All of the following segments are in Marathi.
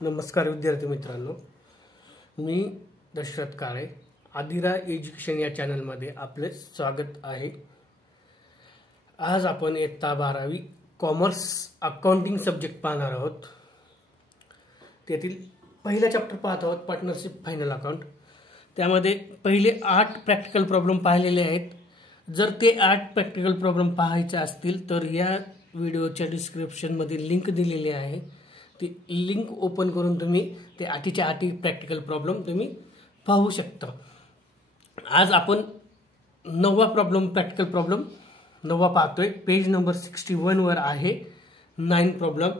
नमस्कार विद्यार्थी मित्रांनो, मी दशरथ काळे आदिरा एज्युकेशन या चॅनलमध्ये आपले स्वागत आहे। आज आपण इयत्ता 12वी कॉमर्स अकाउंटिंग सब्जेक्ट पाहणार आहोत। त्यातील पहिला चॅप्टर पाहत आहोत पार्टनरशिप फायनल अकाउंट। त्यामध्ये पहिले 8 प्रॅक्टिकल प्रॉब्लेम पाहिलेले आहेत। जर ते 8 प्रॅक्टिकल प्रॉब्लेम पाहायचे असतील तर या व्हिडिओच्या डिस्क्रिप्शन मध्ये लिंक दिलेली आहे। ती लिंक ओपन करून तुम्ही ते 8च्या 8 प्रॅक्टिकल प्रॉब्लेम तुम्ही पाहू शकता। आज आपण 9वा प्रॉब्लेम प्रॅक्टिकल प्रॉब्लेम 9वा पाहतोय। पेज नंबर 61 वर आहे 9 प्रॉब्लेम।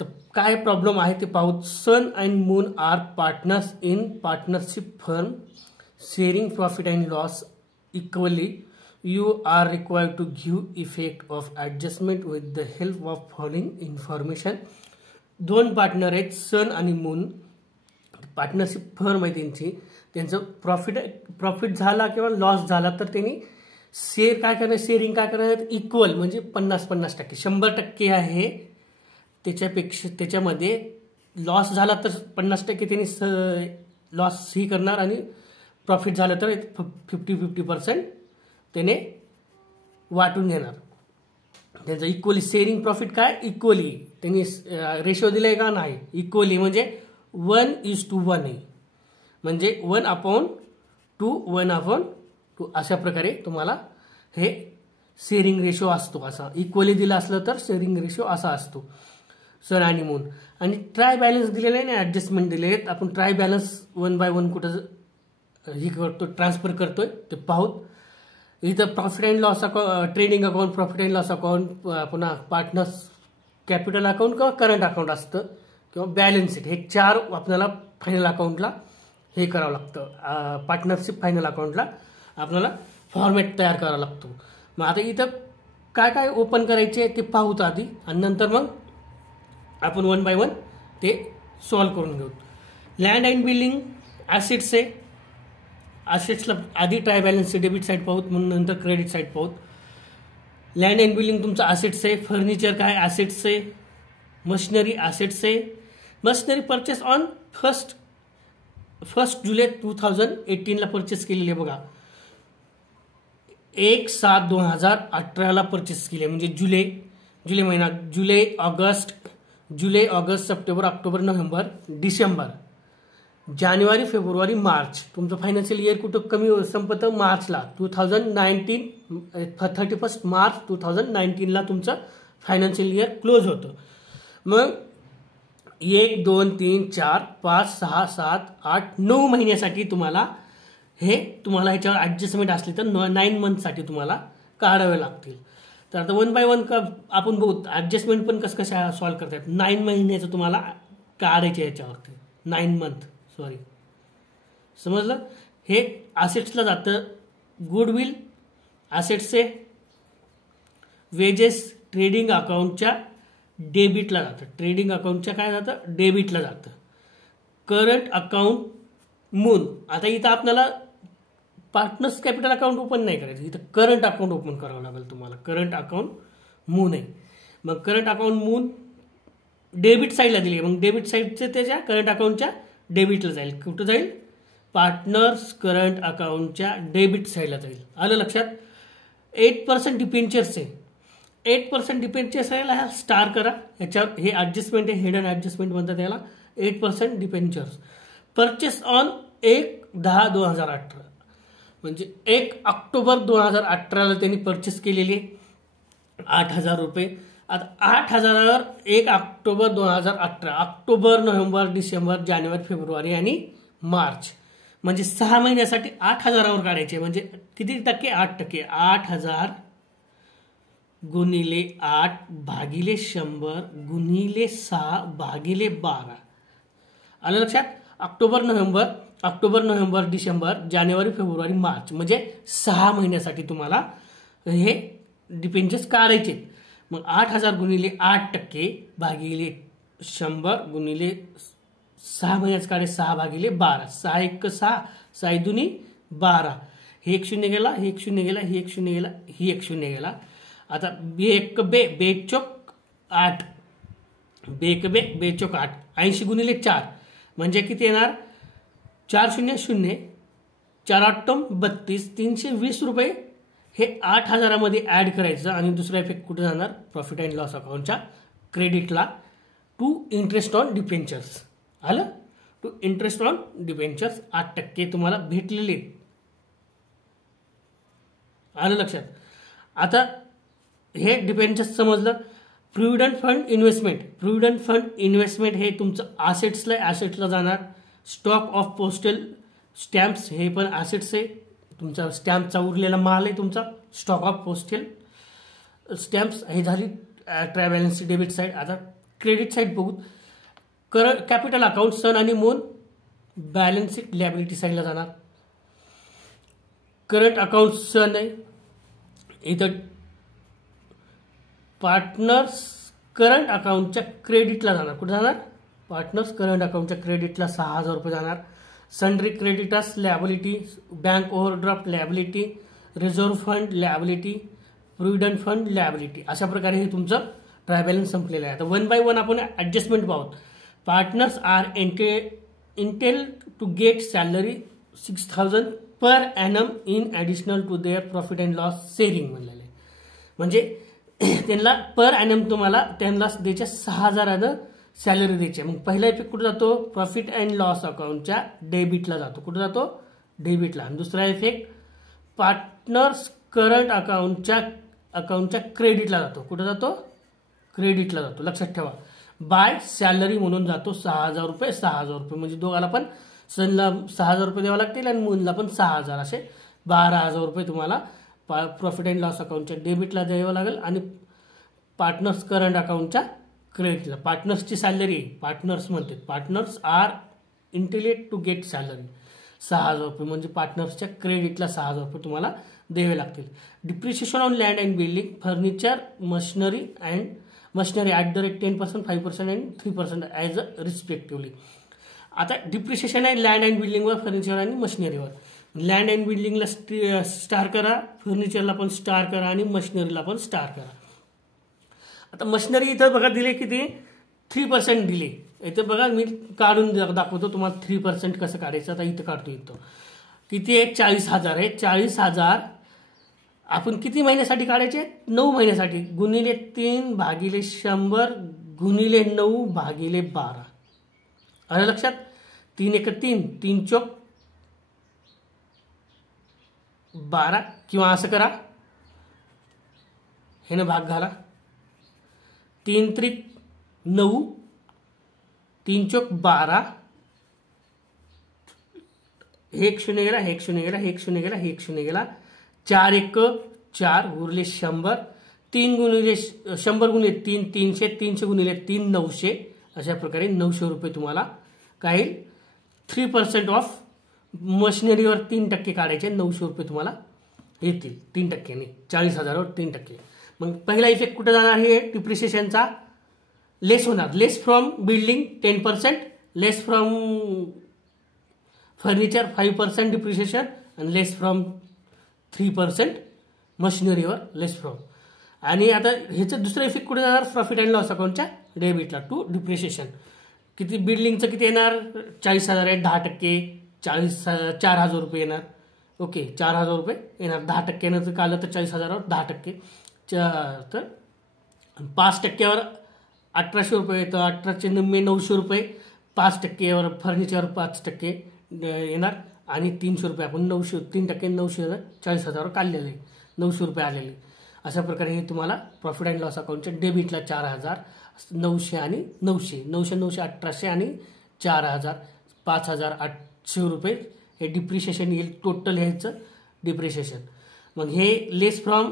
तर काय प्रॉब्लेम आहे ते पाहू। Sun and Moon are partners in partnership firm sharing profit and loss equally. You are required to give effect of adjustment with the help of following information। दोन पार्टनर आहेत, सन आणि मून। पार्टनरशिप फर्म आहे त्यांची। त्यांचं प्रॉफिट झाला किंवा लॉस झाला तर त्यांनी शेअर काय करणार, शेअरिंग काय करणार, इक्वल म्हणजे 50-50%, 100% आहे। त्याच्यापेक्षा त्याच्यामध्ये लॉस झाला तर 50% त्यांनी लॉस ही करणार आणि प्रॉफिट झालं तर 50-50% त्याने वाटून घेणार। त्यांचं इक्वली शेअरिंग प्रॉफिट काय, इक्वली त्यांनी रेशो दिलाय का, नाही, इक्वली म्हणजे 1:1 आहे, म्हणजे 1/2 अशा प्रकारे तुम्हाला हे शेअरिंग रेशो असतो। असा इक्वली दिला असलं तर शेअरिंग रेशो असा असतो सन आणि मून। आणि ट्राय बॅलन्स दिलेले आहे ना, ऍडजस्टमेंट दिले आहेत। आपण ट्राय बॅलन्स 1 by 1 कुठं हे करतो, ट्रान्सफर करतोय ते पाहू। इथं profit and loss account, trading account, profit and loss account, पुन्हा पार्टनर्स कॅपिटल अकाउंट किंवा करंट अकाउंट असतं किंवा बॅलन्स शीट, हे 4 आपल्याला फायनल अकाउंटला हे करावं लागतं। पार्टनरशिप फायनल अकाउंटला आपल्याला फॉर्मॅट तयार करावा लागतो। मग आता इथं काय काय ओपन करायचे ते पाहूत आधी, आणि नंतर मग आपण 1 by 1 ते सॉल्व्ह करून घेऊ। लँड अँड बिल्डिंग ॲसेट्स आहे। ॲसेट्सला आधी ट्राय बॅलन्सचे डेबिट साईड पाहूत, म्हणून नंतर क्रेडिट साईड पाहूत। लँड अँड बिल्डिंग तुमचं ॲसेट्स आहे। फर्निचर काय, ॲसेट्स आहे। मशिनरी ॲसेट्स आहे। मशिनरी परचेस ऑन 1 जुलै 2018 परचेस केलेली आहे बघा। 1/7/2018 परचेस केली, म्हणजे जुलै महिना, जुलै August September October November December जानेवारी फेब्रुवारी मार्च। तुमचं फायनान्शियल इयर कुठं कमी संपतं, मार्चला। 31 मार्च 2019 तुमचं फायनान्शियल इयर क्लोज होतं। मग 1 2 3 4 5 6 7 8 9 महिन्यासाठी तुम्हाला ह्याच्यावर ऍडजस्टमेंट असली तर 9 मंथसाठी तुम्हाला काढावे लागतील। तर आता 1 by 1 आपण बघू ऍडजस्टमेंट पण कसं कसं सॉल्व्ह करतात। 9 महिन्याचं तुम्हाला काढायचे याच्यावरती, 9 मंथ, सॉरी, समजलं। हे ॲसेट्सला जातं। गुडविल ॲसेट्सचे, वेजेस ट्रेडिंग अकाउंटच्या डेबिटला जातं, ट्रेडिंग अकाउंटच्या काय जातं, डेबिटला जातं। करंट अकाउंट मून, आता इथं आपल्याला पार्टनर्स कॅपिटल अकाउंट ओपन नाही करायचं, इथं करंट अकाउंट ओपन करावं लागेल तुम्हाला। करंट अकाउंट मून आहे। मग करंट अकाउंट मून डेबिट साईडला दिली, मग डेबिट साईडचे त्याच्या करंट अकाउंटच्या डेबिटला जाईल। कुठं जाईल, पार्टनर्स करंट अकाउंटच्या डेबिट साईडला जाईल। आलं लक्षात। 8% डिपेंचर्स आहे। 8% डिपेंचर्स आहे, स्टार करा याच्यावर। हे ऍडजस्टमेंट आहे, हिडन ऍडजस्टमेंट म्हणतात याला। 8% डिपेंचर्स परचेस ऑन 1/10/2018, म्हणजे 1 ऑक्टोबर 2018 त्यांनी परचेस केलेली 8,000 रुपये। आता 8,000वर 1 ऑक्टोबर 2018, ऑक्टोबर नोव्हेंबर डिसेंबर जानेवारी फेब्रुवारी आणि मार्च, म्हणजे 6 महिन्यासाठी 8,000वर काढायचे। म्हणजे किती टक्के, 8%। 8,000 गुणिले 8 भागिले 100 गुणिले 6 भागिले 12। आलं लक्षात। ऑक्टोबर नोव्हेंबर डिसेंबर जानेवारी फेब्रुवारी मार्च, म्हणजे 6 महिन्यासाठी तुम्हाला हे डिपेंचर्स काढायचे। मग 8,000 गुणिले 8% भागिले 100 गुणिले 6 महिन्याच काढे, 6 भागिले 12, 6 1 6, 6 2 12। हे 1 0 गेला, हे 1 0 गेला, हे 1 0 गेला, ही 1 0 गेला। आता 1 बे 8, 2 बे 8, 80 गुणिले 4 म्हणजे किती येणार 400 4 32 320 रुपये हे 8,000 मध्ये ऍड करायचं आणि दुसरा इफेक्ट कुठे जाणार प्रॉफिट अँड लॉस अकाउंटच्या क्रेडिटला टू इंटरेस्ट ऑन डिबेंचर्स आलं टू इंटरेस्ट ऑन डिबेंचर्स 8% तुम्हाला भेटलेले आलं लक्षात. आता हे डिबेंचर्स समजलं. प्रोव्हिडंट फंड इन्व्हेस्टमेंट हे तुमचं ॲसेट्सला जाणार. स्टॉक ऑफ पोस्टल स्टॅम्प्स हे पण ॲसेट्स आहे तुमचा स्टॅम्पचा उरलेला माल आहे तुमचा स्टॉक ऑफ पोस्टल स्टॅम्प्स हे झाली ट्राय बॅलन्स डेबिट साईड. आता क्रेडिट साईड बघू. कॅपिटल अकाउंट सन आणि मून बॅलन्स शीट लायबिलिटी साईडला जाणार. करंट अकाउंट सन आहे इथं पार्टनर्स करंट अकाउंटच्या क्रेडिटला जाणार. कुठे जाणार पार्टनर्स करंट अकाउंटच्या क्रेडिटला 6,000 रुपये जाणार. Sundry creditors liability bank overdraft liability reserve fund liability provident fund liability अशा प्रकारे हे तुमचं ट्राय बॅलन्स संपलेलं आहे. आता 1 बाय 1 आपण ऍडजस्टमेंट पाहू. Partners are entitled to get salary 6,000 per annum in additional to their profit and loss sharing म्हणलेलं आहे. म्हणजे त्यांना पर ॲनम तुम्हाला त्यांना द्यायच्या 6,000 सॅलरी द्यायची. मग पहिला इफेक्ट कुठे जातो प्रॉफिट अँड लॉस अकाउंटच्या डेबिटला जातो. कुठे जातो डेबिटला. आणि दुसरा इफेक्ट पार्टनर्स करंट अकाउंटच्या क्रेडिटला जातो. कुठे जातो क्रेडिटला जातो. लक्षात ठेवा. बाय सॅलरी म्हणून जातो 6,000 रुपये 6,000 रुपये म्हणजे दोघाला पण सनला 6,000 रुपये द्यावे लागतील आणि मूनला पण 6,000 असे 12,000 रुपये तुम्हाला प्रॉफिट अँड लॉस अकाउंटच्या डेबिटला द्यावं लागेल आणि पार्टनर्स करंट अकाउंटच्या क्रेडिटला. पार्टनर्सची सॅलरी पार्टनर्स म्हणते partners are entitled to get salary 6,000 रुपये म्हणजे पार्टनर्सच्या क्रेडिटला 6,000 रुपये तुम्हाला द्यावे लागतील. Depreciation on land and building furniture machinery at the rate 10% 5% and 3% as a respectively. आता डिप्रिशिएशन आहे लँड अँड बिल्डिंगवर फर्निचर आणि मशिनरीवर. लँड अँड बिल्डिंगला स्टार करा फर्निचरला पण स्टार करा आणि मशिनरीला पण स्टार करा. आता मशिनरी इथं बघा दिले किती 3% दिले. इथं बघा मी काढून दाखवतो तुम्हाला 3% कसं काढायचं. आता इथं काढतो. इथं किती आहे 40,000 आहे. 40,000 आपण किती महिन्यासाठी काढायचे 9 महिन्यासाठी गुणिले 3 भागिले 100 गुणिले 9 भागिले 12 आलं लक्षात. 3 एक 3 3 चौक 12 किंवा असं करा हे ना भाग घाला 3 त्रिक 9 3 चौक 12 हे 1 0 गेला हे 1 0 गेला हे 1 0 गेला हे 1 0 गेला 4 1 4 उरले 100 3 गुणिले 100 गुणिले 3 300 300 गुणिले 3 900 अशा प्रकारे 900 रुपये तुम्हाला काही 3% ऑफ मशिनरीवर 3% काढायचे 900 रुपये तुम्हाला येतील 3% नाही 40,000वर 3%. मग पहिला इफेक्ट कुठे जाणार हे डिप्रिशिएशनचा लेस होणार. Less from building 10% less from furniture 5% depreciation आणि लेस फ्रॉम 3% मशिनरीवर लेस फ्रॉम. आणि आता ह्याचं दुसरं इफेक्ट कुठे जाणार प्रॉफिट अँड लॉस अकाउंटच्या डेबिटला टू डिप्रिशिएशन. किती बिल्डिंगचं किती येणार 40,000 आहे 10% 4,000 रुपये येणार. ओके 4,000 रुपये येणार 10% जर कालं तर 40,000वर 10% तर 5%वर 1,800 रुपये येतं. 18चे 900 रुपये 5%वर फर्निचर 5% येणार आणि 300 रुपये आपण 3% 900 40,000वर काढलेले 900 रुपये आलेले. अशा प्रकारे हे तुम्हाला प्रॉफिट अँड लॉस अकाउंटच्या डेबिटला 4,000 900 आणि 900 900 900 1,800 आणि 4,000 5,800 रुपये हे डिप्रिशिएशन येईल. टोटल ह्याचं डिप्रिशिएशन. मग हे लेस फ्रॉम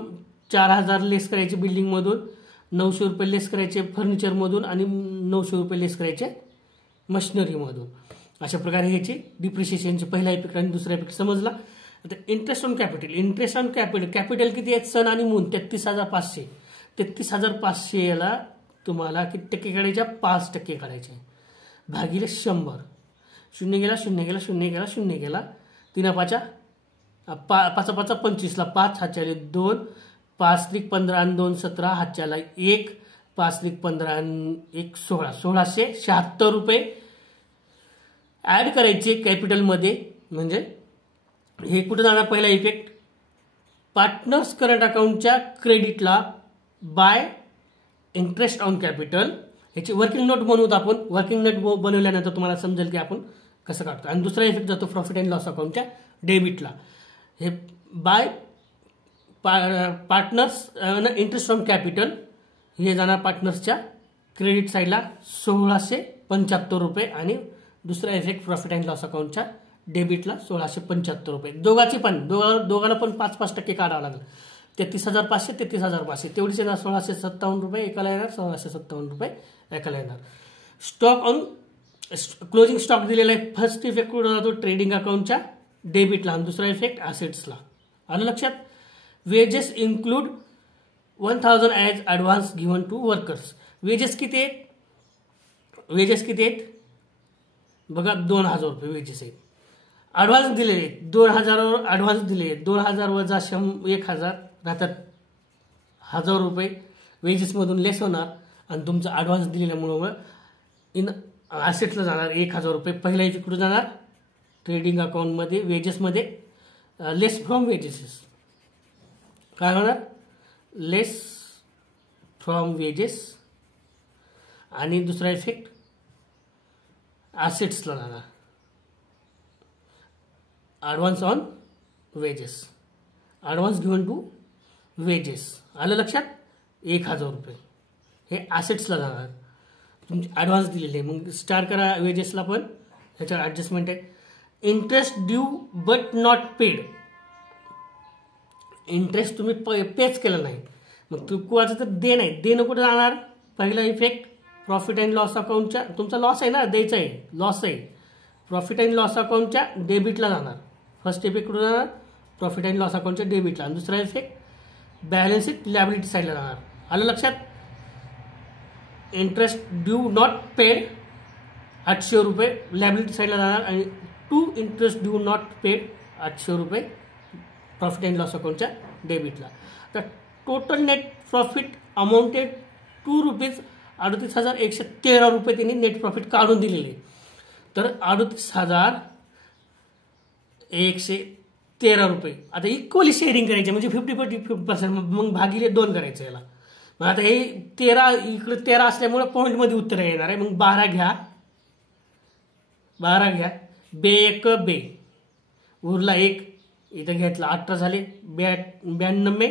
4,000 लेस करायचे बिल्डिंगमधून 900 रुपये लेस करायचे फर्निचरमधून आणि 900 रुपये लेस करायचे मशिनरीमधून. अशा प्रकारे ह्याची डिप्रिशिएशनचे पहिला इफेक्ट आणि दुसरा इफेक्ट समजला. आता इंटरेस्ट ऑन कॅपिटल किती आहेत सन आणि मून 33,500 33,500 याला तुम्हाला किती टक्के काढायचे 5% काढायचे भागिले 100 0 गेला 0 गेला 0 गेला 0 गेला 3 5 5 25 ला 5 हातच्याला 2 5 3 15 आणि 2 17 हातच्याला 1 5×15 1676 रुपये ऍड करायचे कॅपिटलमध्ये. म्हणजे हे कुठे जाणार पहिला इफेक्ट पार्टनर्स करंट अकाउंटच्या क्रेडिटला बाय इंटरेस्ट ऑन कॅपिटल. ह्याची वर्किंग नोट बनवतो आपण. वर्किंग नोट बनवल्यानंतर तुम्हाला समजेल की आपण कसं काढतो. आणि दुसरा इफेक्ट जातो प्रॉफिट अँड लॉस अकाउंटच्या डेबिटला. हे bye partners interest on capital हे जाणार पार्टनर्सच्या क्रेडिट साईडला 1675 रुपये. आणि दुसरा इफेक्ट प्रॉफिट अँड लॉस अकाउंटच्या डेबिटला 1675 रुपये. दोघांना पण 5% काढावं लागेल. 33,500 33,500 तेवढीच येणार 1657 रुपये एकाला येणार. 1657 रुपये एकाला येणार. स्टॉक ऑन क्लोजिंग स्टॉक दिलेला आहे. फर्स्ट इफेक्ट कुठं जातो ट्रेडिंग अकाउंटच्या डेबिटला आणि दुसरा इफेक्ट ॲसेट्सला. आलं लक्षात. Wages include 1000 as advance given to workers. Wages किती आहेत बघा 2000 रुपये वेजेस आहेत. ॲडव्हान्स दिलेले आहेत 2000 ॲडव्हान्स दिले आहेत. 2000 वजा 1000 राहतात 1000 रुपये वेजेसमधून लेस होणार. आणि तुमचं ॲडव्हान्स दिलेल्यामुळं इन ॲसेट्सला जाणार 1000 रुपये. पहिला इफेक्ट कुठं जाणार ट्रेडिंग अकाउंटमध्ये वेजेसमध्ये लेस फ्रॉम वेजेस. काय होणार लेस फ्रॉम वेजेस. आणि दुसरा इफेक्ट ॲसेट्सला जाणार advance on wages. Advance given to wages. आलं लक्षात. 1000 रुपये हे ॲसेट्सला जाणार. तुमचे ॲडव्हान्स दिलेले आहे. मग स्टार्ट करा वेजेसला पण ह्याच्यावर ॲडजस्टमेंट आहे. Interest due but not paid. Interest तुम्ही पेच केलं नाही मग चुकवायचं तर देणं कुठं जाणार. पहिला इफेक्ट प्रॉफिट अँड लॉस अकाउंटच्या तुमचा लॉस आहे ना द्यायचा आहे लॉस आहे प्रॉफिट अँड लॉस अकाउंटच्या डेबिटला जाणार. फर्स्ट इफेक्ट कुठं जाणार प्रॉफिट अँड लॉस अकाउंटच्या डेबिटला. आणि दुसरा इफेक्ट बॅलन्स शीट लायबिलिटी साईडला जाणार. आलं लक्षात. इंटरेस्ट ड्यू नॉट पेड 800 रुपये लायबिलिटी साईडला जाणार. आणि to interest due not paid 800 रुपये प्रॉफिट अँड लॉस अकाउंटच्या डेबिटला. तर टोटल नेट प्रॉफिट अमाऊंटेड ₹38,113 रुपये त्यांनी नेट प्रॉफिट काढून दिलेले. तर 38,113 रुपये आता इक्वली शेअरिंग करायचे म्हणजे 50% मग भागिले 2 करायचं याला. मग आता हे 13 इकडे 13 असल्यामुळे पॉईंटमध्ये उत्तर येणार आहे. मग 12 घ्या बे 1 बे उरला 1 इथं घेतला 18 झाले 92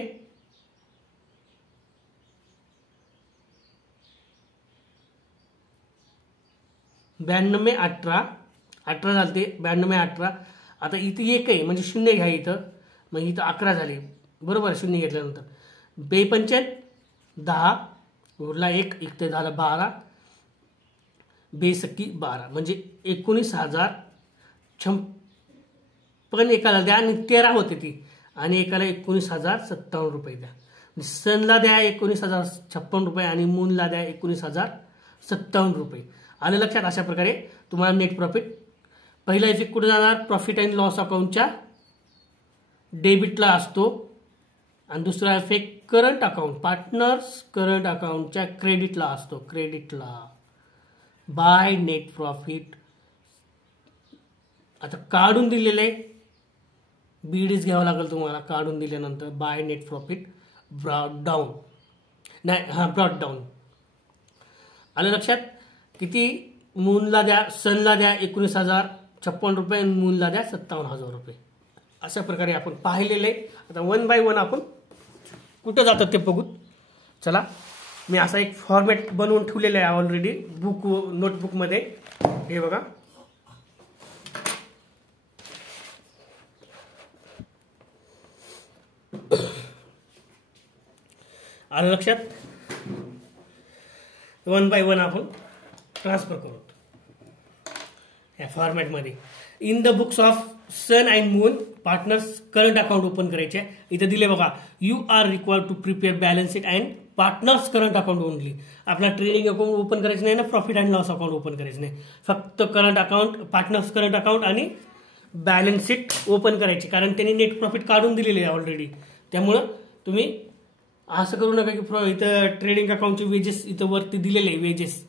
18 झाले 92 18. आता इथं 1 आहे म्हणजे 0 घ्या इथं. मग इथं 11 झाले बरोबर 0 घेतल्यानंतर. बे 5 10 उरला 1 इथं झालं 12 बे 12 म्हणजे 19,056 एकाला द्या आणि 13 होते ती आणि एकाला 19,057 रुपये द्या. सनला द्या 19,056 रुपये आणि मूनला द्या 19,057 रुपये. आलं लक्षात. अशा प्रकारे तुम्हाला नेट प्रॉफिट पहिला इफेक्ट कुठे जाणार प्रॉफिट अँड लॉस अकाउंटच्या डेबिटला असतो. आणि दुसरा effect current account partners current अकाउंटच्या क्रेडिटला असतो. क्रेडिटला बाय नेट प्रॉफिट. आता काढून दिलेले बीडीज घ्यावं लागेल तुम्हाला. काढून दिल्यानंतर by net profit brought down brought down. आलं लक्षात. किती मूनला द्या सनला द्या 19,056 रुपये आणि मूनला द्या 57,000 रुपये. अशा प्रकारे आपण पाहिलेले. आता 1 बाय 1 आपण कुठं जातात ते बघू. चला मी असा एक फॉर्मॅट बनवून ठेवलेला आहे ऑलरेडी नोटबुकमध्ये. हे बघा आलं लक्षात. 1 बाय 1 आपण ट्रान्सफर करू या फॉर्मॅटमध्ये. In the books of Sun and Moon partners current account open करायचे. इथं दिले बघा you are required to prepare balance sheet and partners current account only. आपल्याला ट्रेडिंग अकाउंट ओपन करायचं नाही ना profit and loss account open करायचं नाही. फक्त current account partners current account आणि बॅलन्स शीट ओपन करायची कारण त्यांनी नेट प्रॉफिट काढून दिलेले आहे ऑलरेडी. त्यामुळं तुम्ही असं करू नका की इथं ट्रेडिंग अकाउंटचे वेजेस इथं वरती दिलेले आहे, वेजेस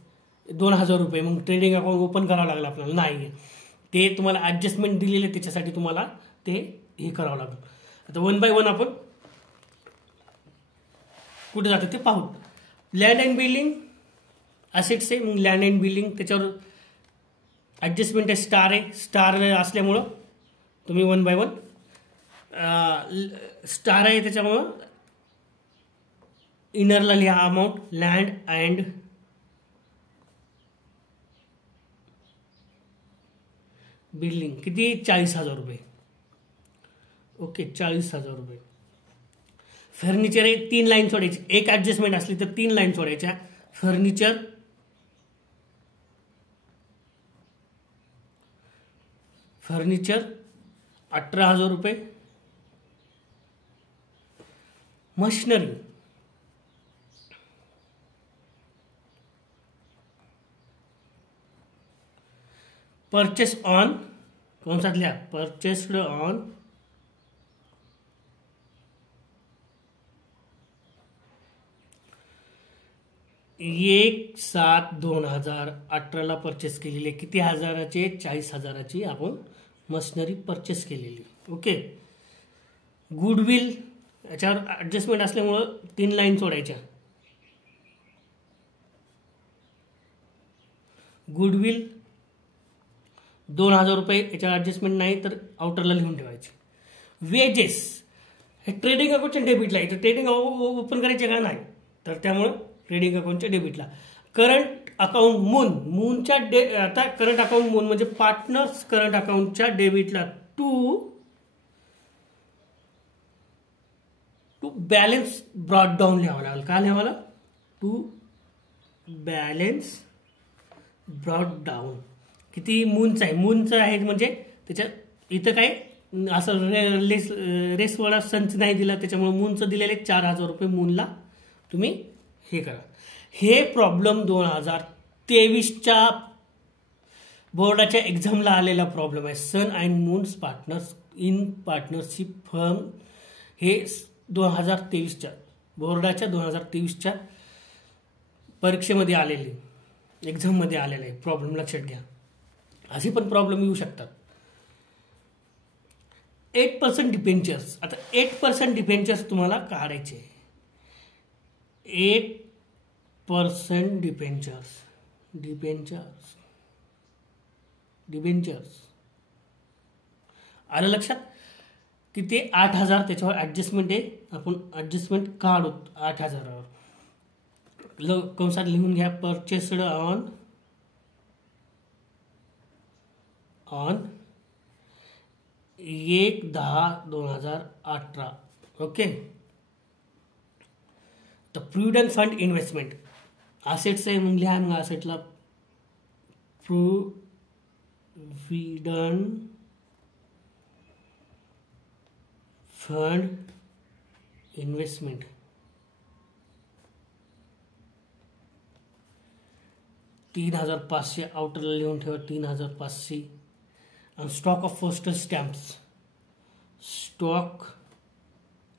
2000 रुपये, मग ट्रेडिंग अकाउंट ओपन करावं लागलं आपल्याला. नाही, ते तुम्हाला ॲडजस्टमेंट दिलेले, त्याच्यासाठी तुम्हाला ते हे करावं लागेल. आता 1 बाय 1 आपण कुठे जातं ते पाहू. लँड अँड बिल्डिंग असेट्स आहे, मग लँड अँड बिल्डिंग त्याच्यावर ॲडजस्टमेंट आहे, स्टार आहे. स्टार असल्यामुळं तुम्ही 1 बाय 1 स्टार आहे, त्याच्यामुळं इनरला लिहा अमाऊंट. लँड अँड बिल्डिंग किती, 40,000 रुपये. ओके, 40,000 रुपये. फर्निचर आहे, 3 लाईन सोडायची. एक ॲडजस्टमेंट असली तर 3 लाईन सोडायच्या. फर्निचर फर्निचर 18,000 रुपये. मशिनरी परचेस ऑन, कौन सा लिहा, परचेस्ड ऑन 1/7/2018 परचेस केलेली. किती हजाराचे, 40,000ची आपण मशिनरी परचेस केलेली. ओके. गुडविल याच्यावर ॲडजस्टमेंट असल्यामुळं 3 लाईन सोडायच्या. गुडविल 2,000 रुपये, याच्यावर ॲडजस्टमेंट नाही तर आउटरला लिहून ठेवायचे. वेजेस हे ट्रेडिंग अकाउंटच्या डेबिटला आहे, तर ट्रेडिंग ओपन करायचे का नाही, तर त्यामुळं ट्रेडिंग अकाउंटच्या डेबिटला. करंट अकाउंट मूनच्या आता करंट अकाउंट मून म्हणजे पार्टनर्स करंट अकाउंटच्या डेबिटला टू बॅलन्स ब्रॉड डाऊन लिहावं लागेल. का लिहावं लागेल, टू बॅलन्स ब्रॉड डाऊन. किती मूनचं आहे, मूनचं आहे म्हणजे त्याच्यात इथं काय असं रेसवाला संच नाही दिला, त्याच्यामुळे मूनचं दिलेले 4,000 रुपये मूनला तुम्ही हे करा. हे प्रॉब्लेम 2023च्या बोर्डाच्या एक्झामला आलेला प्रॉब्लेम आहे. Sun and Moon's partners in partnership firm हे 2023च्या बोर्डाच्या 2023च्या परीक्षेमध्ये आलेले, एक्झाममध्ये आलेले आहे प्रॉब्लेम, लक्षात घ्या. असे पण प्रॉब्लेम येऊ शकतात. 8% डिबेंचर्स. आता 8% डिबेंचर्स तुम्हाला काढायचे. 8% डिबेंचर्स आलं लक्षात. की ते 8,000 त्याच्यावर ॲडजस्टमेंट आहे, आपण ॲडजस्टमेंट काढू 8,000वर. कंसात लिहून घ्या, परचेस्ड ऑन 1/10/2018. ओके. तर प्रुडंट फंड इन्व्हेस्टमेंट असेट्स आहे, मग लिहा मग असेटला प्रुव्हिडंट फंड इन्व्हेस्टमेंट 3,500 आउटरला लिहून ठेवा. 3,500. आणि stock of postal stamps, stock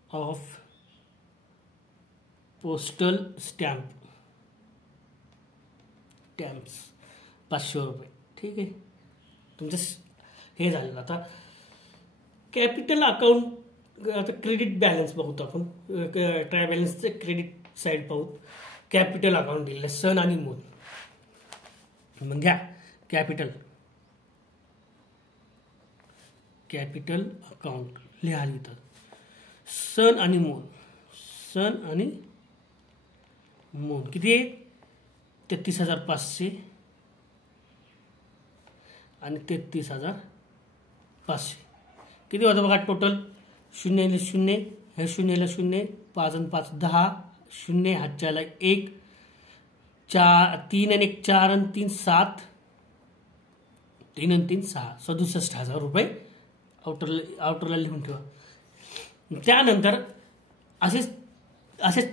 of postal stamps 500 रुपये. ठीक आहे, तुमचं हे झालं. आता कॅपिटल अकाउंट, आता क्रेडिट बॅलन्स बघू आपण. ट्राय बॅलन्सचे क्रेडिट साईड पाहू. कॅपिटल अकाउंट दिलेलं सन आणि मून. मग घ्या कॅपिटल अकाउंट लिहा इथं. सन आणि मून किती आहे, 33,500 आणि 33,500. किती होतं बघा टोटल. 0 0 हे 0 0, 5 आणि 5 10, 0 हातच्याला 1, 3 आणि 1 4 आणि 3 7, 3 आणि 3 6, 67,000 रुपये आउटरला लिहून ठेवा. त्यानंतर असेच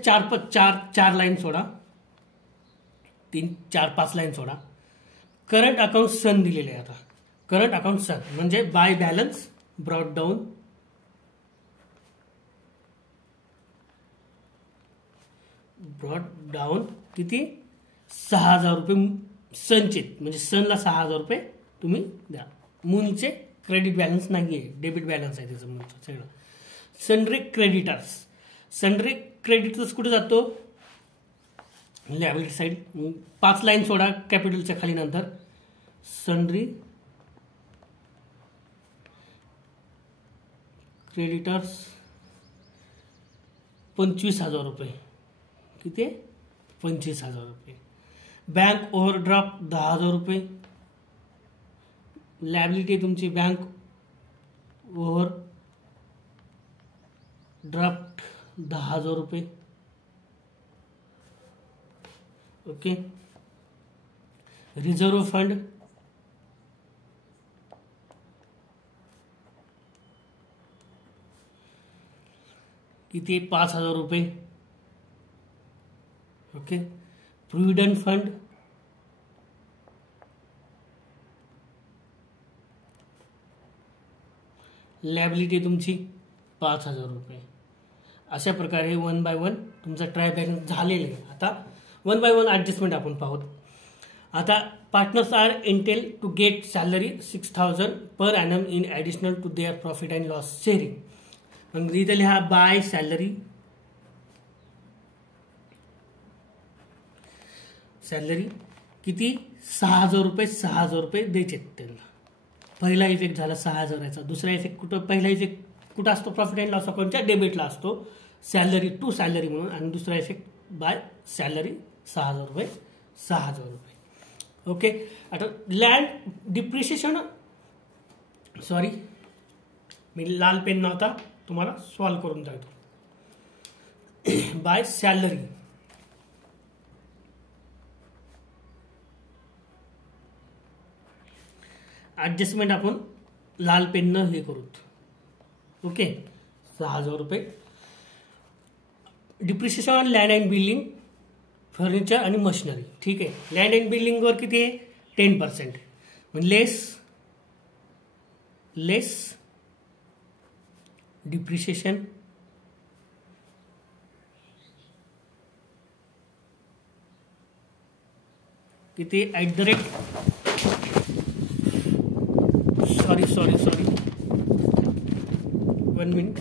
4 लाईन सोडा, 3 4 5 लाईन सोडा. करंट अकाउंट सन दिलेले आहे. आता करंट अकाउंट सन म्हणजे by balance broad down brought down किती 6,000 रुपये सनचे, म्हणजे सनला 6,000 रुपये तुम्ही द्या. मूनचे क्रेडिट बॅलन्स नाही आहे, डेबिट बॅलन्स आहे त्याचं मूनचं सगळं. सनरे क्रेडिटर्स, सनरे क्रेडिटर्स कुठे जातो, लायबिलिटी साईड. 5 लाईन सोडा कॅपिटलच्या खाली नंतर. सनरी क्रेडिटर्स 25,000 रुपये, किती 25,000 रुपये. बँक ओव्हरड्राफ्ट 10,000 रुपये. लायबिलिटी तुमची बँक ओव्हरड्राफ्ट 10,000 रुपये. ओके. रिझर्व्ह फंड किती 5,000 रुपये. ओके. प्रोव्हिडंट फंड लायबिलिटी तुमची 5,000 रुपये. अशा प्रकारे 1 बाय 1 तुमचा ट्राय बॅलन्स झालेला आहे. आता 1 बाय 1 ॲडजस्टमेंट आपण पाहूत. आता partners are entitled to get salary 6,000 per annum in additional to their profit and loss sharing. मग इथं लिहा बाय सॅलरी, सॅलरी किती 6,000 रुपये, 6,000 रुपये द्यायचे त्यांना. पहिला इफेक्ट झाला 6,000चा. दुसरा इफेक्ट कुठं, पहिला इफेक्ट कुठं असतो, प्रॉफिट अँड लॉस अकाउंटच्या डेबिटला असतो, सॅलरी टू सॅलरी म्हणून. आणि दुसरा इफेक्ट बाय सॅलरी 6,000 रुपये, 6,000 रुपये. ओके. आता लँड डिप्रिशिएशन, सॉरी मी लाल पेन नव्हता, तुम्हाला सॉल्व करून दाखवतो. बाय सॅलरी ॲडजस्टमेंट आपण लाल पेननं हे करूत. ओके. 6,000 रुपये. Depreciation on land and building, furniture आणि मशिनरी. ठीक आहे. लँड अँड बिल्डिंगवर किती आहे 10%, म्हणजे लेस डिप्रिशिएशन किती at the rate, sorry 1 minute.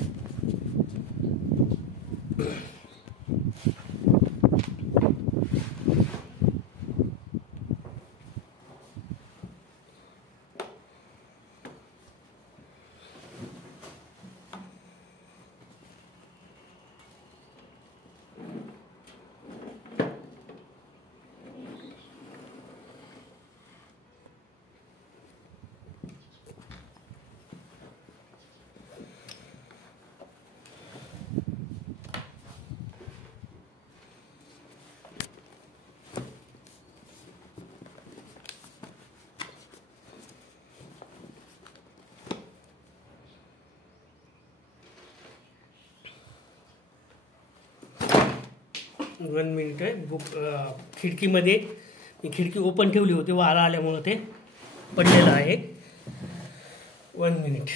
One minute आहे. बुक खिडकीमध्ये मी खिडकी ओपन ठेवली होती, वारा आल्यामुळं ते पडलेलं आहे. 1 मिनिट.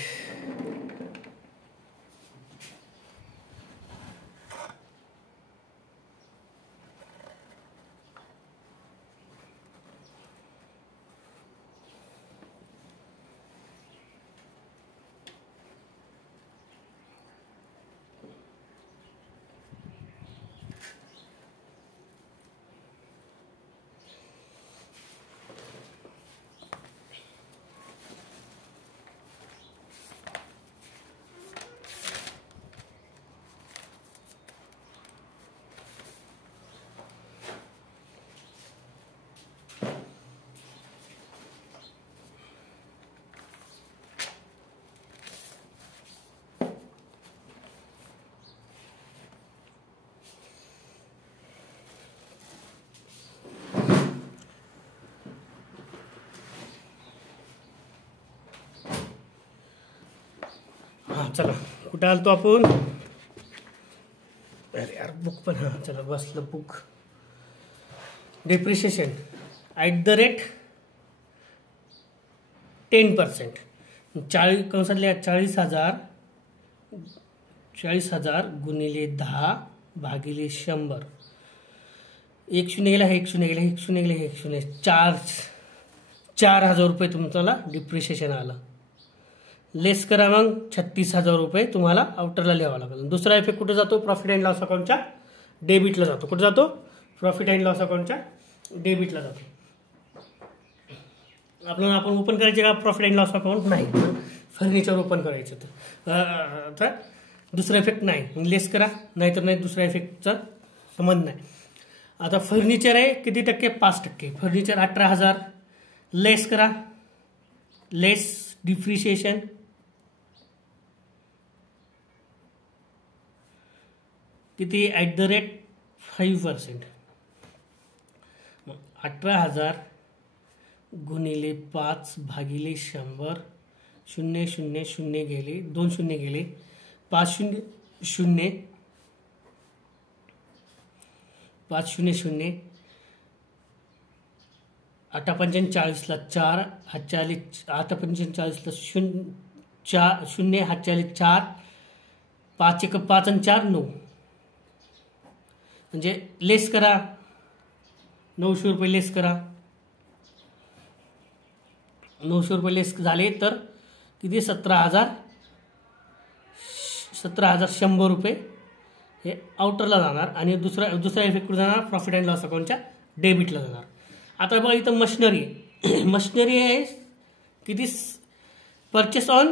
हां चला, कुठं आलतो आपण. अरे यार बुक पण, हां चला बसलं book. Depreciation at the rate 10%. 40 कंसातल्या 40,000 गुणिले 10 भागिले 100 एक शून्य गेला, हे एक शून्य गेला, हे एक शून्य गेला, हे एक शून्य, 4,000 रुपये तुम्हाला डिप्रिशिएशन आलं. लेस करा मग 36,000 रुपये तुम्हाला आउटरला लिहावं लागेल. दुसरा इफेक्ट कुठे जातो? प्रॉफिट अँड लॉस अकाउंटच्या डेबिटला जातो. कुठे जातो? प्रॉफिट अँड लॉस अकाउंटच्या डेबिटला जातो. आपल्याला आपण ओपन करायचे का प्रॉफिट अँड लॉस अकाउंट? नाही, फर्निचर ओपन करायचं. तर दुसरा इफेक्ट नाही, लेस करा, नाहीतर नाही, दुसऱ्या इफेक्टचा संबंध नाही. आता फर्निचर आहे किती टक्के? 5%. फर्निचर 18,000, लेस करा, लेस डिप्रिशिएशन, किती? @5%. 18,000 गुणिले 5 भागिले 100, 0 0 0 गेले, 2 शून्य गेले, 5 0 0, 5 0 0, 8 45 ला 4, 8 45 ला 0, 0 48 4, 5 1 5 आणि 4 9. म्हणजे लेस करा, 900 रुपये लेस करा. 900 रुपये लेस झाले तर किती? 17,100 रुपये हे आउटरला जाणार आणि दुसरा इफेक्ट कुठे जाणार? प्रॉफिट अँड लॉस अकाउंटच्या डेबिटला जाणार. आता बघा इथं मशिनरी आहे किती? परचेस ऑन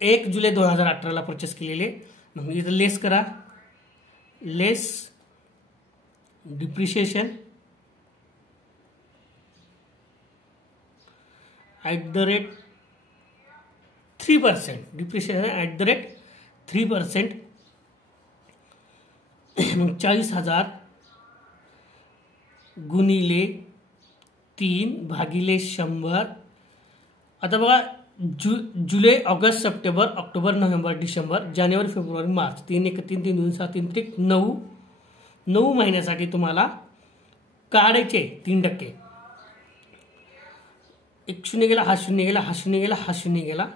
1 जुलै 2018 परचेस केलेले. मग इथं लेस करा, लेस डिप्रिशिएशन @3%. डिप्रिशिएशन @3%. मग 40,000 गुणिले 3 भागिले 100. आता बघा जुलै, August, September, October, November, December, जानेवारी, फेब्रुवारी, मार्च, 3 1 3 3 2 7 3 3 9 9 महिन्यासाठी तुम्हाला काढायचे 3%. 1 शून्य गेला, हा शून्य गेला, हा शून्य गेला, हा शून्य गेला,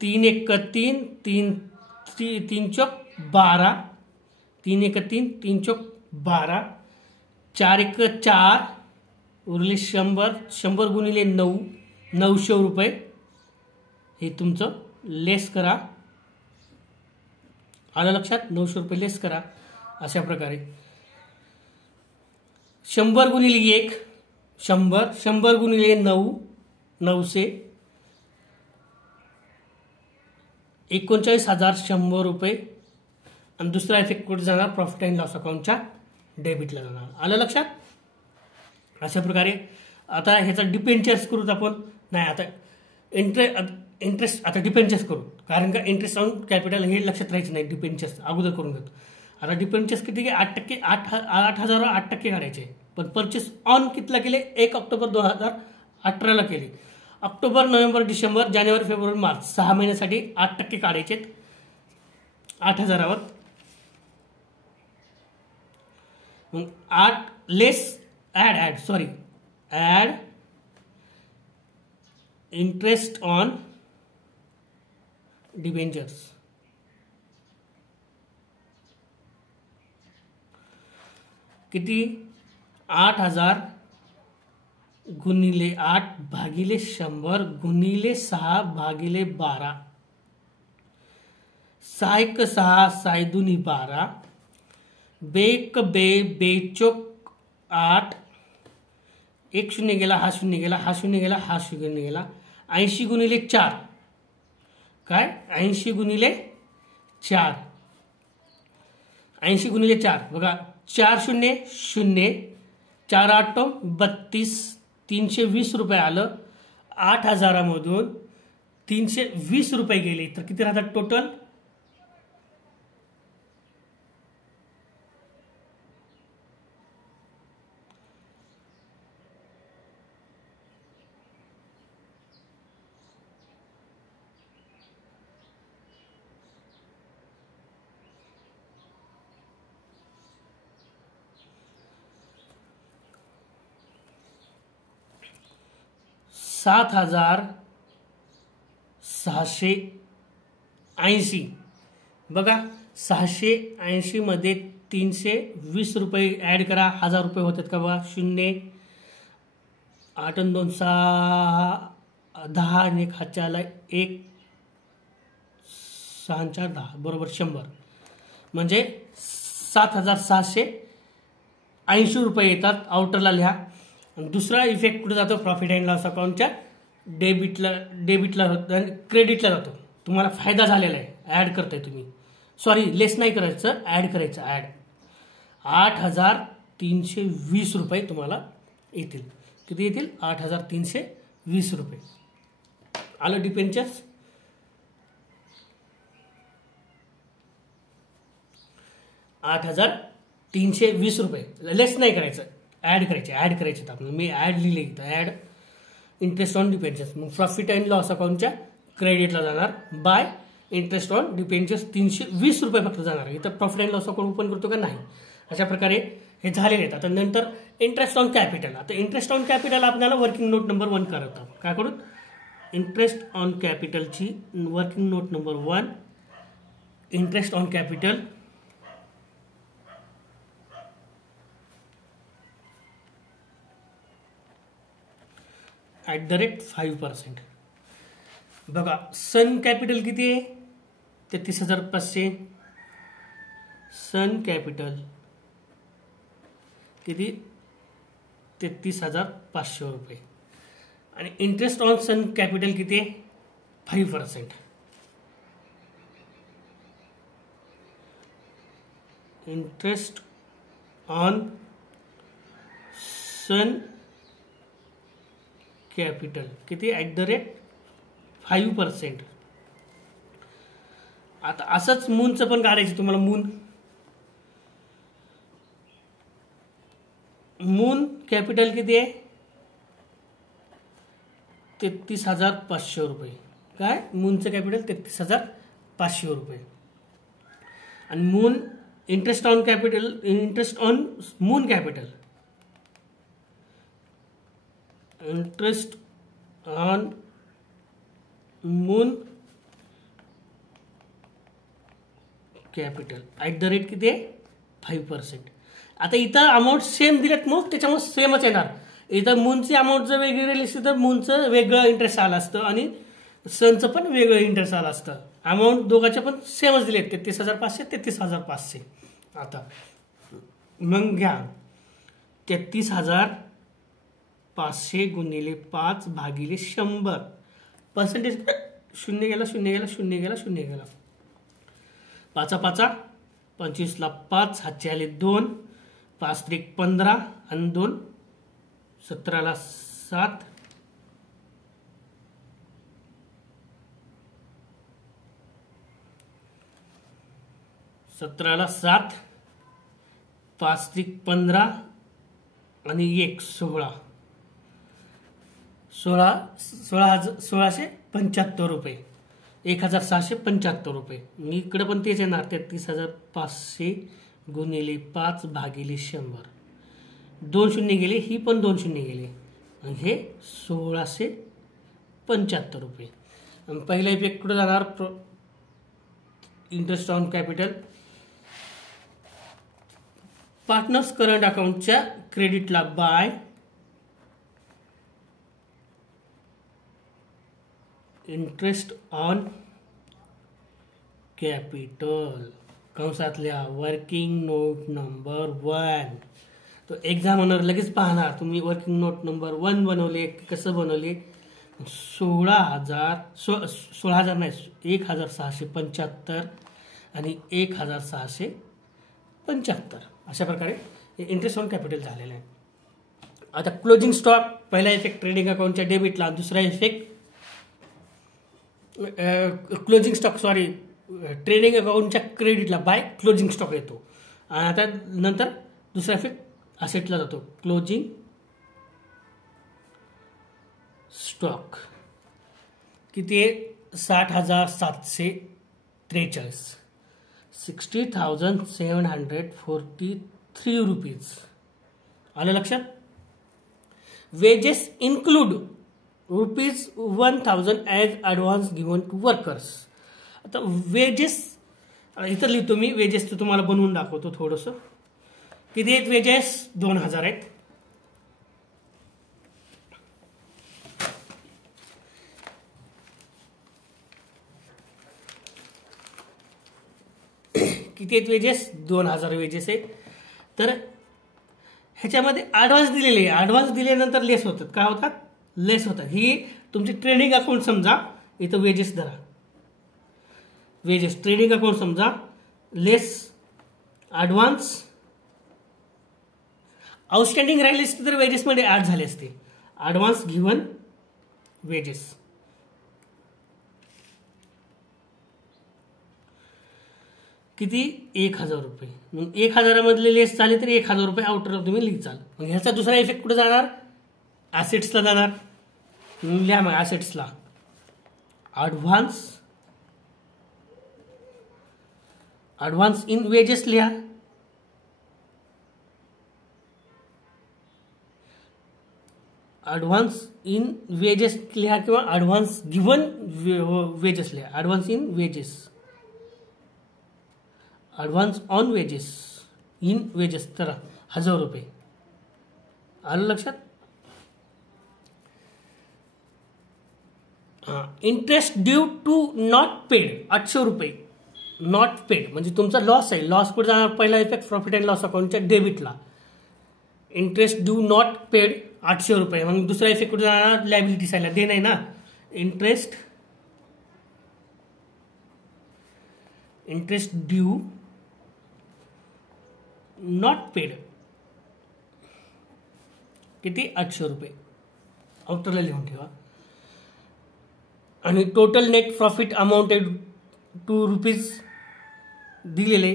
3 1 3 3 3 चौक 12, 3 1 3 3 चौक 12, 4 1 4 उरले 100, 100 गुणिले 9, 900 रुपये हे तुमचं लेस करा. आलं लक्षात? 900 रुपये लेस करा. अशा प्रकारे 100 गुणिले 1 100, 100 गुणिले 9 900, 39,100 रुपये. आणि दुसरा इफेक्ट कुठे जाणार? प्रॉफिट अँड लॉस अकाउंटच्या डेबिटला जाणार. आलं लक्षात? अशा प्रकारे आता ह्याचा डिपेंचर्स करूत आपण. नाही, आता इंटरेस्ट आता डिपेंचर्स करू, कारण का इंटरेस्ट ऑन कॅपिटल हे लक्षात राहायचं नाही. डिपेंचर्स अगोदर करून घेतो. आता डिपेंचर्स किती? 8%, 8,000 8% काढायचे. पण परचेस ऑन कितीला केले? 1 ऑक्टोबर 2018 केले. ऑक्टोबर, नोव्हेंबर, डिसेंबर, जानेवारी, फेब्रुवारी, मार्च 6 महिन्यासाठी 8% काढायचे 8,000वर. मग 8 लेस ॲड इंटरेस्ट ऑन डिबेंचर्स. किती? 8,000 गुणिले 8 भागिले 100 गुणिले 6 भागिले 12, 6 1 6, 6 2 12, 2 1 2, 2 चौक 8, 1 शून्य गेला, हा शून्य गेला, हा शून्य गेला, हा शून्य गेला, 80 गुणिले 4. काय? 80 गुणिले 4, 80 गुणिले 4 बघा, 4 शून्य 0, 4 8 32, 320 रुपये आलं. 8,000 मधून 320 रुपये गेले तर किती राहतात टोटल? 7,680. बघा 680 मध्ये 320 रुपये ॲड करा. 1000 रुपये होतात का बघा. 0 8 आणि 2 6 10 आणि 1 हातच्या आला 1 6 आणि 4 10 बरोबर 100 म्हणजे 7680 रुपये येतात. आउटरला लिहा. आणि दुसरा इफेक्ट कुठे जातो प्रॉफिट अँड लॉस अकाउंटच्या डेबिटला क्रेडिटला जातो. तुम्हाला फायदा झालेला आहे ॲड करताय तुम्ही. सॉरी लेस नाही करायचं ॲड करायचं. ॲड 8320 रुपये तुम्हाला येतील. किती येतील 8320 रुपये. आलं डिपेंचर्स. ₹8320 लेस नाही करायचं ॲड करायचे. ॲड करायचे आपण मी ॲड लिहिले इथं ॲड इंटरेस्ट ऑन डिपेंचर्स. मग प्रॉफिट अँड लॉस अकाउंटच्या क्रेडिटला जाणार. बाय इंटरेस्ट ऑन डिपेंचर्स 320 रुपये फक्त जाणार. इथं profit and loss account open करतो का नाही. अशा प्रकारे हे झालेले आहेत. आता नंतर इंटरेस्ट ऑन कॅपिटल. आता इंटरेस्ट ऑन कॅपिटल आपल्याला वर्किंग नोट नंबर 1 करत आहोत. काय करून इंटरेस्ट ऑन कॅपिटलची working note number 1 interest on capital @5%. बघा सन कॅपिटल किती आहे 33500. सन कॅपिटल किती 33500 रुपये. आणि इंटरेस्ट ऑन सन कॅपिटल किती आहे 5%. इंटरेस्ट ऑन सन कॅपिटल किती @5%. आता असंच मूनचं पण काढायचं तुम्हाला. मून कॅपिटल किती आहे 33500 रुपये. काय मूनचं कॅपिटल 33500 रुपये. आणि moon interest on capital interest on moon capital interest on moon capital किती आहे 5%. आता इथं अमाऊंट सेम दिलेत मग त्याच्यामुळे सेमच येणार. इथं मूनची अमाऊंट जर वेगळी राहिली असती तर मूनचं वेगळं इंटरेस्ट आलं असतं आणि सनचं पण वेगळं इंटरेस्ट आलं असतं. अमाऊंट दोघांचे पण सेमच दिलेत 33500 33500. आता मग घ्या 33500 गुणिले 5 भागिले 100. पर्सेंटेज 0 गेला 0 गेला 0 गेला 0 गेला. 5 5 25 ला 5 हातचे आले 2 5 त्रिक 15 आणि 2 17 ला 7 17 ला 7 5 त्रिक 15 आणि 1 16 1675 रुपये 1675 रुपये. मी इकडे पण तेच येणार 33500 गुणिले 5 भागिले 100. 2 शून्य गेले ही पण 2 शून्य गेले आणि हे 1675 रुपये. पहिला इफेक्ट कुठे जाणार interest on capital partners current अकाउंटच्या क्रेडिटला बाय इंटरेस्ट ऑन कॅपिटल कंसातल्या वर्किंग नोट नंबर 1. तो एक्झामिनर लगेच पाहणार तुम्ही वर्किंग नोट नंबर 1 बनवले कसं बनवले. 16,000 नाही 1675 आणि 1675 अशा प्रकारे इंटरेस्ट ऑन कॅपिटल झालेलं आहे. आता क्लोजिंग स्टॉक पहिला इफेक्ट ट्रेडिंग अकाउंटच्या डेबिटला. दुसरा इफेक्ट क्लोजिंग स्टॉक ट्रेडिंग अकाउंटच्या क्रेडिटला बाय क्लोजिंग स्टॉक येतो. आणि आता नंतर दुसरा इफेक्ट असेटला जातो. क्लोजिंग स्टॉक किती आहे 60,743 60,743 रुपीज. आलं लक्षात. Wages include ₹1,000 as advance given to workers. आता वेजेस इथं लिहितो मी वेजेस, तर तुम्हाला बनवून दाखवतो थोडंसं. किती आहेत वेजेस? 2000 आहेत. किती आहेत वेजेस? 2000 वेजेस आहेत. तर ह्याच्यामध्ये ॲडव्हान्स दिलेले आहे. ॲडव्हान्स दिल्यानंतर लेस होतात. काय होतात? लेस होतात. ही तुमची ट्रेडिंग अकाउंट समजा. इथं वेजेस धरा, वेजेस ट्रेडिंग अकाउंट समजा. लेस ॲडव्हान्स आउटस्टँडिंग राहिले असते तर वेजेसमध्ये ॲड झाले असते. Advance given wedges. किती? 1000 रुपये. मग 1000 मधले लेस झाले तर 1000 रुपये आउटर तुम्ही लिहिचाल. मग ह्याचा दुसरा इफेक्ट कुठे जाणार? ॲसेट्सला जाणार. लिहा मग ॲसेट्सला ॲडव्हान्स इन वेजेस लिहा. ॲडव्हान्स इन वेजेस लिहा किंवा ॲडव्हान्स गिव्हन वेजेस लिहा. Advance in wages, advance on wages, in wages. तर 1000 रुपये. आलं लक्षात? Interest due to not paid 800 रुपये. नॉट पेड म्हणजे तुमचा लॉस आहे. लॉस कुठे जाणार? पहिला इफेक्ट प्रॉफिट अँड लॉस अकाउंटच्या डेबिटला. इंटरेस्ट ड्यू नॉट पेड 800 रुपये. मग दुसरा इफेक्ट कुठे जाणार? लायबिलिटी साईडला. दे नाही ना. इंटरेस्ट ड्यू नॉट पेड किती? 800 रुपये. आउटरला लिहून ठेवा. आणि total net profit amounted to rupees दिलेले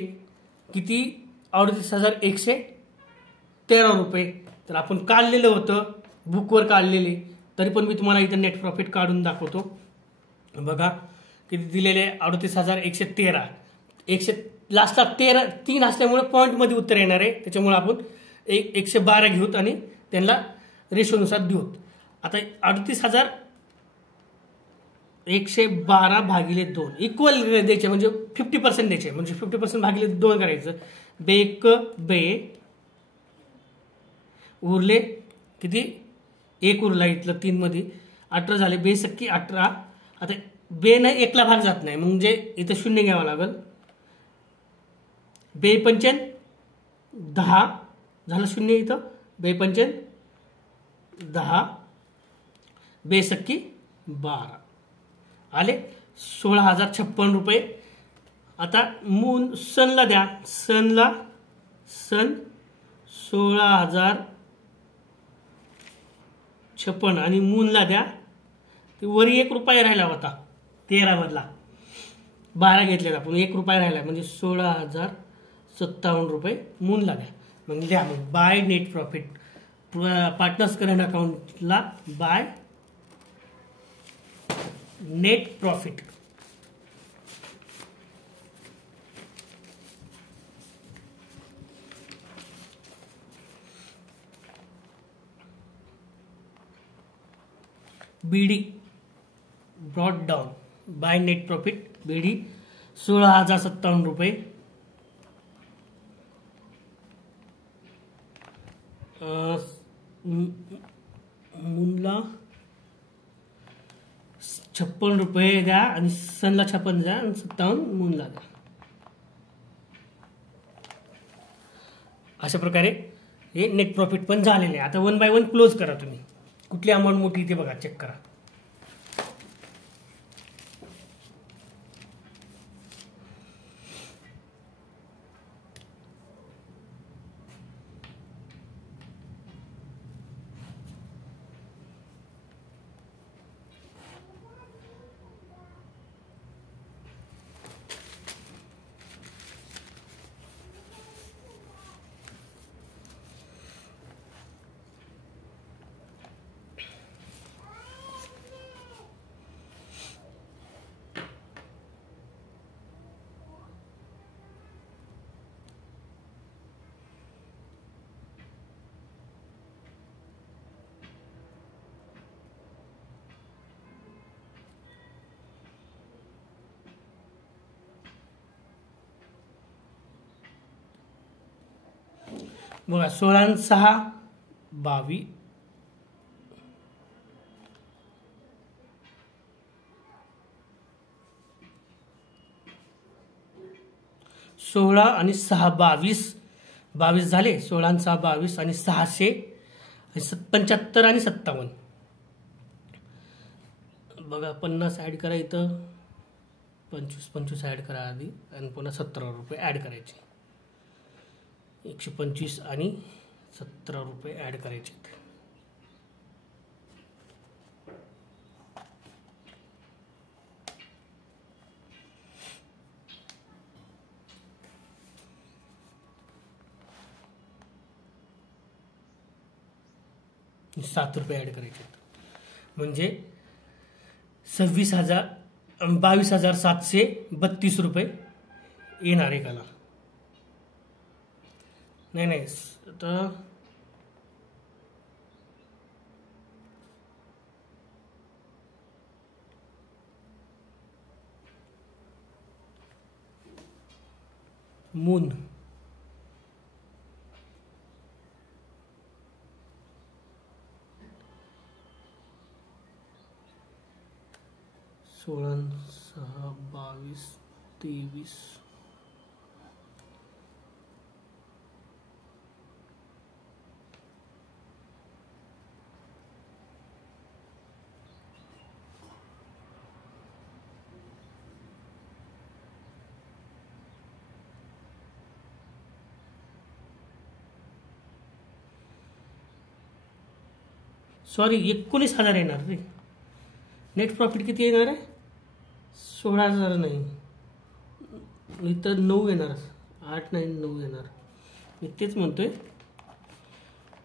किती? 38,113 रुपये. तर आपण काढलेलं होतं, बुकवर काढलेले. तरी पण मी तुम्हाला इथं नेट प्रॉफिट काढून दाखवतो. बघा किती दिलेले? 38,113. लास्टला 3 असल्यामुळे पॉईंटमध्ये उत्तर येणार आहे. त्याच्यामुळे आपण 112 घेऊत आणि त्यांना रेशोनुसार देऊत. आता 38,112 भागिले 2 इक्वल द्यायचे, म्हणजे 50% द्यायचे. म्हणजे 50% भागिले 2 करायचं. बे उरले किती? 1 उरला इथलं 3 मध्ये. 18 झाले. 2 18. आता बे न 1ला भाग जात नाही, म्हणजे इथं 0 घ्यावं लागेल. 2×5 10 झालं 0 इथं. 2×5 10. 2×6 12 आले 16,056 रुपये. आता सनला द्या. सन 16,056 आणि मूनला द्या. वरी 1 रुपया राहिला होता 13 मधला. 12 घेतलेला आपण 1 रुपया राहिला, म्हणजे 16,057 रुपये मूनला द्या. मग द्या. मग by net profit partners current अकाउंटला by net profit. BD brought down by net profit. BD 16,057 रुपये. मूनला 56 रुपये द्या आणि सनला 56 द्या आणि 57 मूनला द्या. अशा प्रकारे हे नेट प्रॉफिट पण झालेले आहे. आता 1 बाय 1 क्लोज करा तुम्ही. कुठली अमाऊंट मोठी ते बघा, चेक करा. बघा 16 आणि 6 22, 16 आणि 6 22, 22 झाले. 16 आणि 6 22 आणि 675 आणि 57. बघा 50 ॲड करा इथं, 25 ॲड करा आधी आणि पुन्हा 17 रुपये ॲड करायचे. 125 आणि 17 रुपये ॲड करायचे. ₹7 ॲड करायचे, म्हणजे 22,732 रुपये येणार एकाला. नाही तर मून 16, 6, 22, 23. सॉरी 19,000 येणार रे. नेट प्रॉफिट किती येणार आहे? 16,000 नाही, इथं 9 येणार, 8 नाही 9 येणार. मी तेच म्हणतोय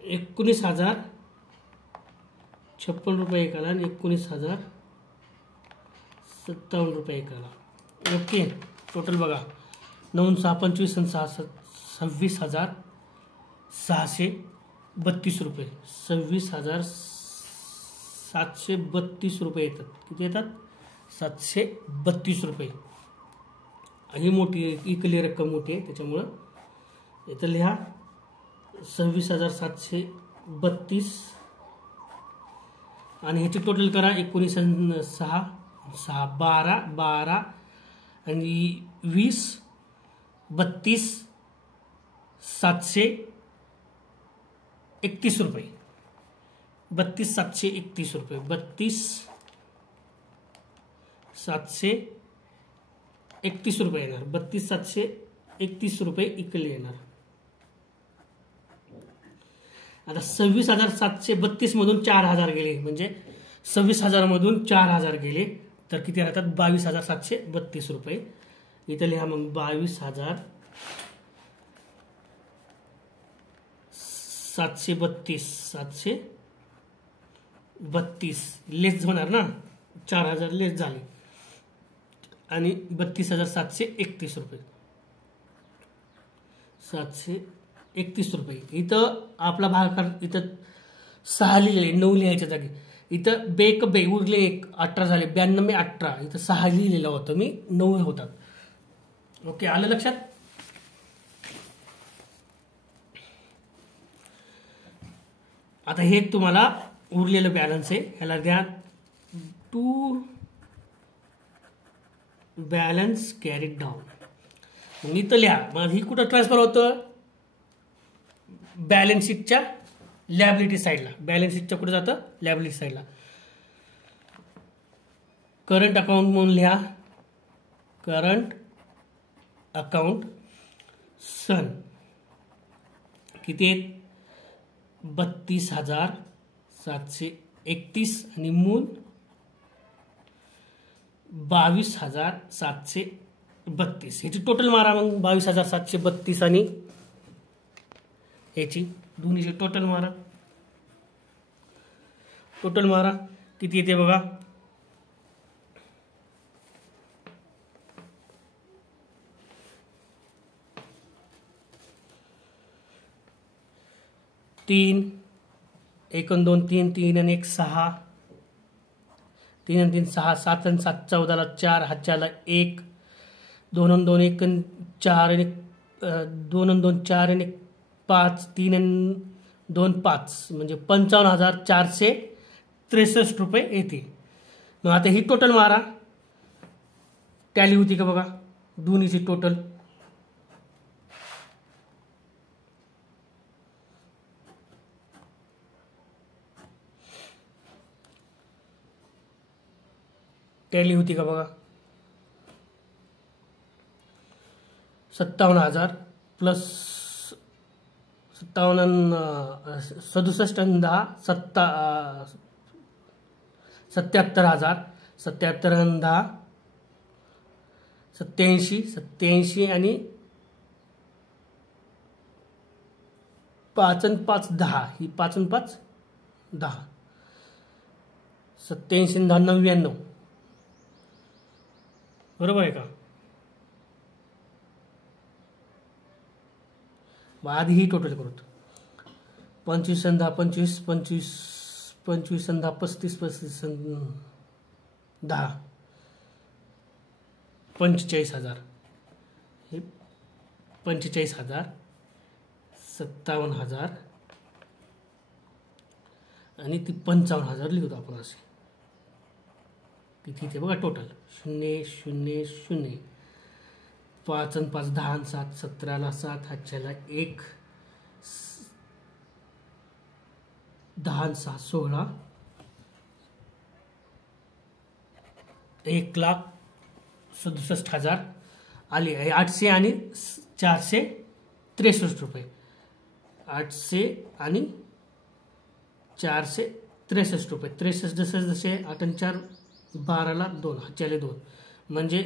19,056 रुपये एकाला आणि 19,057 रुपये एकाला. ओके, टोटल बघा 9, 6, 25 आणि 6, 26,632 रुपये, 26,732 रुपये येतात. किती येतात? 732 रुपये. ही मोठी इकली रक्कम मोठी आहे, त्याच्यामुळं इथं लिहा 26,732 आणि ह्याची टोटल करा. 19, 6, 6, 12, 12 आणि 20, 32, 731 रुपये, 32,731 रुपये, 32,731 रुपये येणार. 32,731 रुपये इकडे येणार. आता 26,732 मधून 4,000 गेले, म्हणजे 26,000 मधून 4,000 गेले तर किती राहतात? 22,732 रुपये. इथं लिहा मग 22,732 लेस होणार ना, 4,000 लेस झाले आणि 32,731 रुपये, 731 रुपये. इथं आपला भागाकार इथं 6 लिहिले, 9 लिहायच्या जागी इथं बेक बे उरले 1, 18 झाले, 92, 18. इथं 6 लिहिलेलं होतं मी, 9 होतात. ओके, आलं लक्षात? आता हे तुम्हाला उरलेलं बॅलन्स आहे, ह्याला द्या टू बॅलन्स कॅरीड डाऊन. मग इथं लिहा. मग ही कुठं ट्रान्सफर होतं? बॅलन्स शीटच्या लॅबिलिटी साईडला. बॅलन्स शीटच्या कुठे जातं? लॅबिलिटी साईडला. करंट अकाउंट म्हणून लिहा, करंट अकाउंट सन. किती आहेत? 32,731 आणि मूल 22,732. ह्याची टोटल मारा मग. 22,732 आणि ह्याची दोन्हीची टोटल मारा. टोटल मारा किती येते बघा. तीन 1 आणि 2 3, 3 आणि 1 6, 3 आणि 3 6, 7 आणि 7 14ला 4, हातच्याला 1, 2 आणि 2 1 आणि 4 आणि 2 आणि 2 4 आणि 5 3 आणि 2 5 म्हणजे 55,463 रुपये येते. मग आता ही टोटल मारा, टॅली होती का बघा दोन्हीची टोटल. टॅली होती का बघा. 57,000 प्लस 67 आणि 10 77,000 77 आणि 10 87 आणि 5 आणि 5 10 ही 5 आणि 5 10 87 आणि 10 99 बरोबर आहे का. मग आधी ही टोटल करू. 25 आणि 10 25 25 25 आणि 10 35 35 आणि 10 45,000 हे 45,000 57,000 आणि ती 55,000 लिहितो आपण असे. तिथे बघा टोटल 0 0 0 5 आणि 5 10 आणि 7 17ला 7 हातच्याला 1 10 आणि 6 16 1,67,000 आली आहे. 800 आणि 463 रुपये 800 आणि 463 रुपये 63 जसे 8 आणि 4 12ला 2 हातच्याले 2 म्हणजे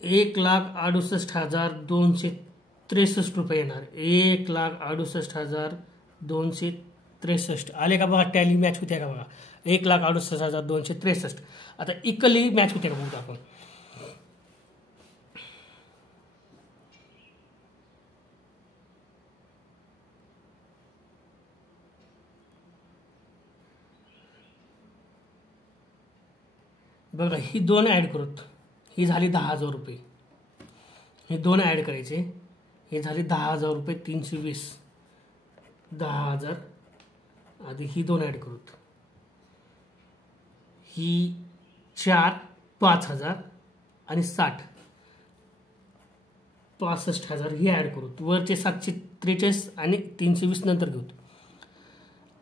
1,68,263 रुपये येणार. 1,68,263 आले का बघा. टॅली मॅच होत्या का बघा. 1,68,263. आता इक्वली मॅच होत्या का बघा आपण. बघा ही 2 ऍड करूत. ही झाली 10,000 रुपये. हे 2 ऍड करायचे. हे झाले 10,000 रुपये 320 10,000. आधी ही 2 ऍड करूत. ही 4 5,000 आणि 60 65,000 ही ऍड करूत. वरचे 743 आणि 320 नंतर घेऊत.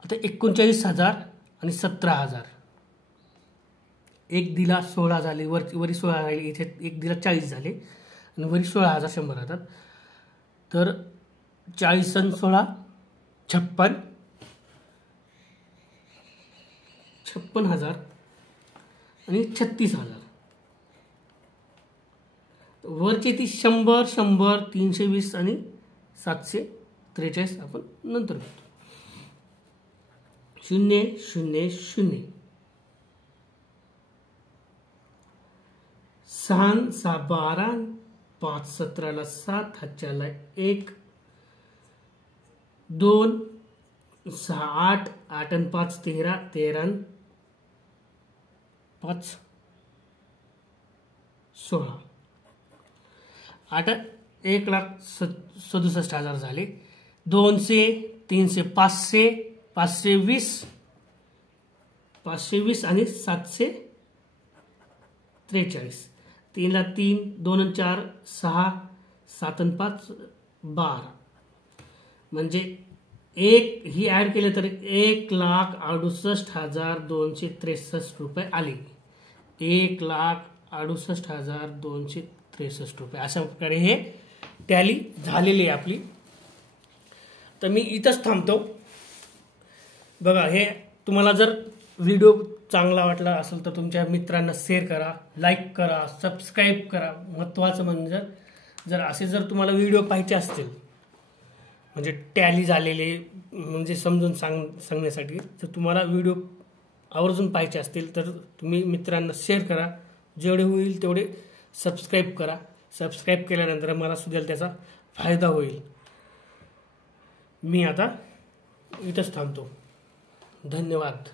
आता 39,000 आणि 17,000 एक दिला 16 झाले. वरी 16 झाले. इथे एक दिला 40 झाले आणि वरी 16,100 राहतात. तर 40 आणि 16 56,000 आणि 36,000. वरची ती 100 100 320 आणि 743 आपण नंतर घेतो. 0 0 0 6 6 12 5 17ला 7 हातच्याला 1 2 6 8 8 आणि 5 13 13 आणि 5 16 8 1,67,000 झाले. 200 300 500 520 520 आणि 743. 3 ला 3 2 आणि 4 6 7 आणि 5 12 म्हणजे एक ही ऍड केले तर 1,68,263 रुपये आले. 1,68,263 रुपये अशा प्रकारे हे टॅली झालेली आहे आपली. तर मी इथंच थांबतो. बघा हे तुम्हाला जर व्हिडिओ चांगला वाटला असेल तर तुमच्या मित्रांना शेअर करा, लाईक करा, सबस्क्राईब करा. महत्त्वाचं म्हणजे जर असे जर तुम्हाला व्हिडिओ पाहिजे असतील म्हणजे टॅली झालेले म्हणजे समजून सांगण्यासाठी जर तुम्हाला व्हिडिओ आवर्जून पाहिजे असतील तर तुम्ही मित्रांना शेअर करा. जेवढे होईल तेवढे सबस्क्राईब करा. सबस्क्राईब केल्यानंतर मला सुद्धा त्याचा फायदा होईल. मी आता इथंच थांबतो. धन्यवाद.